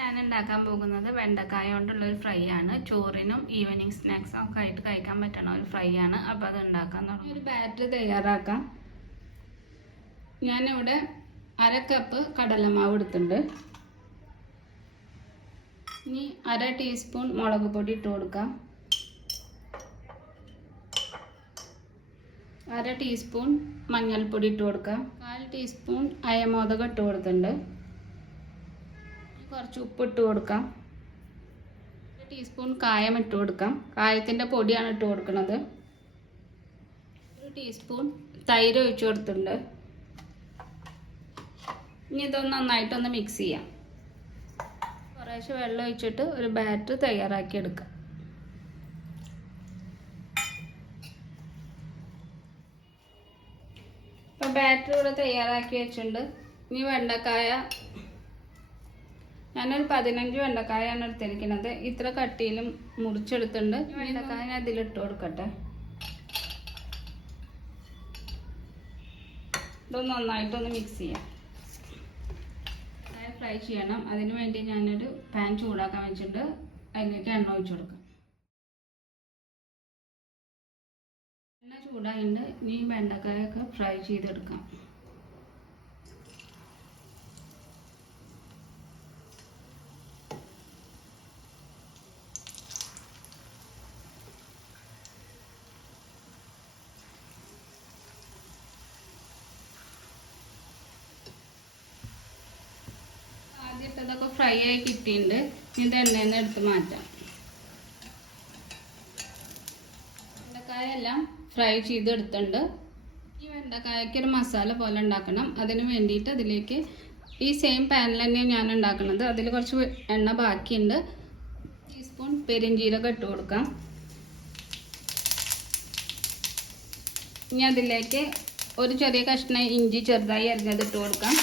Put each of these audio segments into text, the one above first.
ഞാൻ ഉണ്ടാക്കാൻ പോകുന്നത് വെണ്ടക്കായ കൊണ്ടുള്ള ഒരു ഫ്രൈ ആണ്. ചോറിനും ഈവനിങ് സ്നാക്സും ഒക്കെ ആയിട്ട് കഴിക്കാൻ പറ്റണ ഒരു ഫ്രൈ ആണ്. അപ്പോൾ അത് ഉണ്ടാക്കാൻ തുടങ്ങി. ഒരു ബാറ്റർ തയ്യാറാക്കാം. ഞാനിവിടെ അര കപ്പ് കടലമാവ് എടുത്തിട്ടുണ്ട്. ഇനി അര ടീസ്പൂൺ മുളക് പൊടി ഇട്ട് കൊടുക്കാം. അര ടീസ്പൂൺ മഞ്ഞൾപ്പൊടി ഇട്ട് കൊടുക്കാം. കാൽ ടീസ്പൂൺ അയമോദകം ഇട്ട് കൊടുത്തിട്ടുണ്ട്. കുറച്ച് ഉപ്പ് ഇട്ട് കൊടുക്കാം ടീസ്പൂൺ കായം ഇട്ട് കൊടുക്കാം. കായത്തിന്റെ പൊടിയാണ് ഇട്ട് കൊടുക്കുന്നത് ഒരു ടീസ്പൂൺ തൈര് ഒഴിച്ചു കൊടുത്തിട്ടുണ്ട്. ഇനി ഇതൊന്ന് നന്നായിട്ടൊന്ന് മിക്സ് ചെയ്യാം. കുറേശ്ശെ വെള്ളം ഒഴിച്ചിട്ട് ഒരു ബാറ്റർ തയ്യാറാക്കി എടുക്കാം. ബാറ്റർ ഇവിടെ തയ്യാറാക്കി വെച്ചിട്ടുണ്ട്. ഇനി വെണ്ടക്കായ ഞാനൊരു പതിനഞ്ച് വെണ്ടക്കായാണ് എടുത്തിരിക്കുന്നത്. ഇത്ര കട്ടിയിലും മുറിച്ചെടുത്തിട്ടുണ്ട്. വെണ്ടക്കായ ഞാൻ ഇതിലിട്ട് കൊടുക്കട്ടെ. ഇതൊന്ന് നന്നായിട്ടൊന്ന് മിക്സ് ചെയ്യാം. ഫ്രൈ ചെയ്യണം. അതിന് വേണ്ടി ഞാനൊരു പാൻ ചൂടാക്കാൻ വെച്ചിട്ട് അതിലേക്ക് എണ്ണ ഒഴിച്ചു കൊടുക്കാം. എണ്ണ ചൂടായിട്ട് ഇനി വെണ്ടക്കായൊക്കെ ഫ്രൈ ചെയ്തെടുക്കാം. ഫ്രൈ ആയി കിട്ടിയിട്ടുണ്ട് ഇതിന്റെ എണ്ണയിൽ എടുത്ത് മാറ്റാം. വെണ്ടക്കായ എല്ലാം ഫ്രൈ ചെയ്തെടുത്തിട്ടുണ്ട് ഈ വെണ്ടക്കായക്ക് ഒരു മസാല പോലെ ഉണ്ടാക്കണം. അതിന് വേണ്ടിയിട്ട് അതിലേക്ക് ഈ സെയിം പാനിൽ തന്നെയാണ് ഞാൻ ഉണ്ടാക്കുന്നത്. അതിൽ കുറച്ച് എണ്ണ ബാക്കിയുണ്ട്. ടീസ്പൂൺ പെരിഞ്ചീരകം ഇട്ട് കൊടുക്കാം. ഇനി അതിലേക്ക് ഒരു ചെറിയ കഷ്ണം ഇഞ്ചി ചെറുതായി അരിഞ്ഞത് ഇട്ട് കൊടുക്കാം.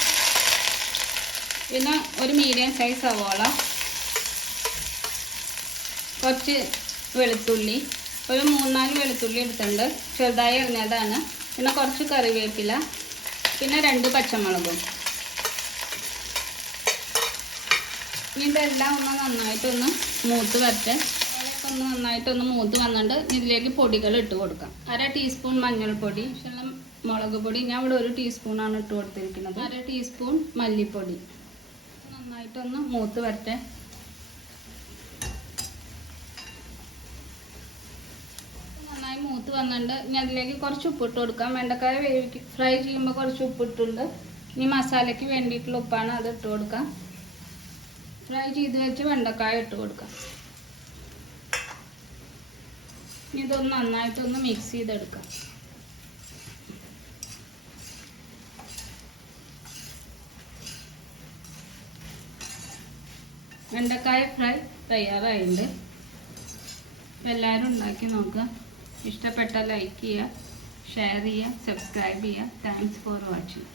പിന്നെ ഒരു മീഡിയം സൈസ് സവോള കുറച്ച് വെളുത്തുള്ളി ഒരു മൂന്നാൽ വെളുത്തുള്ളി എടുത്തിട്ടുണ്ട്. ചെറുതായി എറിഞ്ഞതാണ് പിന്നെ കുറച്ച് കറിവേപ്പില പിന്നെ രണ്ട് പച്ചമുളകും. ഇതെല്ലാം ഒന്ന് നന്നായിട്ടൊന്ന് മൂത്ത് വരട്ടെ. ഒന്ന് നന്നായിട്ടൊന്ന് മൂത്ത് വന്നിട്ട് ഇതിലേക്ക് പൊടികൾ ഇട്ട് കൊടുക്കാം. അര ടീസ്പൂൺ മഞ്ഞൾപ്പൊടി മുളക് പൊടി. ഞാൻ ഇവിടെ ഒരു ടീസ്പൂണാണ് ഇട്ട് കൊടുത്തിരിക്കുന്നത്. അര ടീസ്പൂൺ മല്ലിപ്പൊടി. നന്നായിട്ടൊന്ന് മൂത്ത് വരട്ടെ. നന്നായി മൂത്ത് വന്നിട്ടുണ്ട്. ഇനി അതിലേക്ക് കുറച്ച് ഉപ്പിട്ട് കൊടുക്കാം. വെണ്ടക്കായ വേവിക്ക് ഫ്രൈ ചെയ്യുമ്പോൾ കുറച്ച് ഉപ്പിട്ടുണ്ട്. ഇനി മസാലയ്ക്ക് വേണ്ടിയിട്ടുള്ള ഉപ്പാണ് അത് ഇട്ട് കൊടുക്കാം ഫ്രൈ ചെയ്ത് വെച്ച് വെണ്ടക്കായ ഇട്ട് കൊടുക്കാം ഇനി ഇതൊന്ന് നന്നായിട്ടൊന്ന് മിക്സ് ചെയ്തെടുക്കാം. വെണ്ടക്കായ ഫ്രൈ തയ്യാറായിട്ടുണ്ട്. എല്ലാവരും ഉണ്ടാക്കി നോക്കുക. ഇഷ്ടപ്പെട്ടാൽ ലൈക്ക് ചെയ്യുക ഷെയർ ചെയ്യുക സബ്സ്ക്രൈബ് ചെയ്യുക. Thanks for watching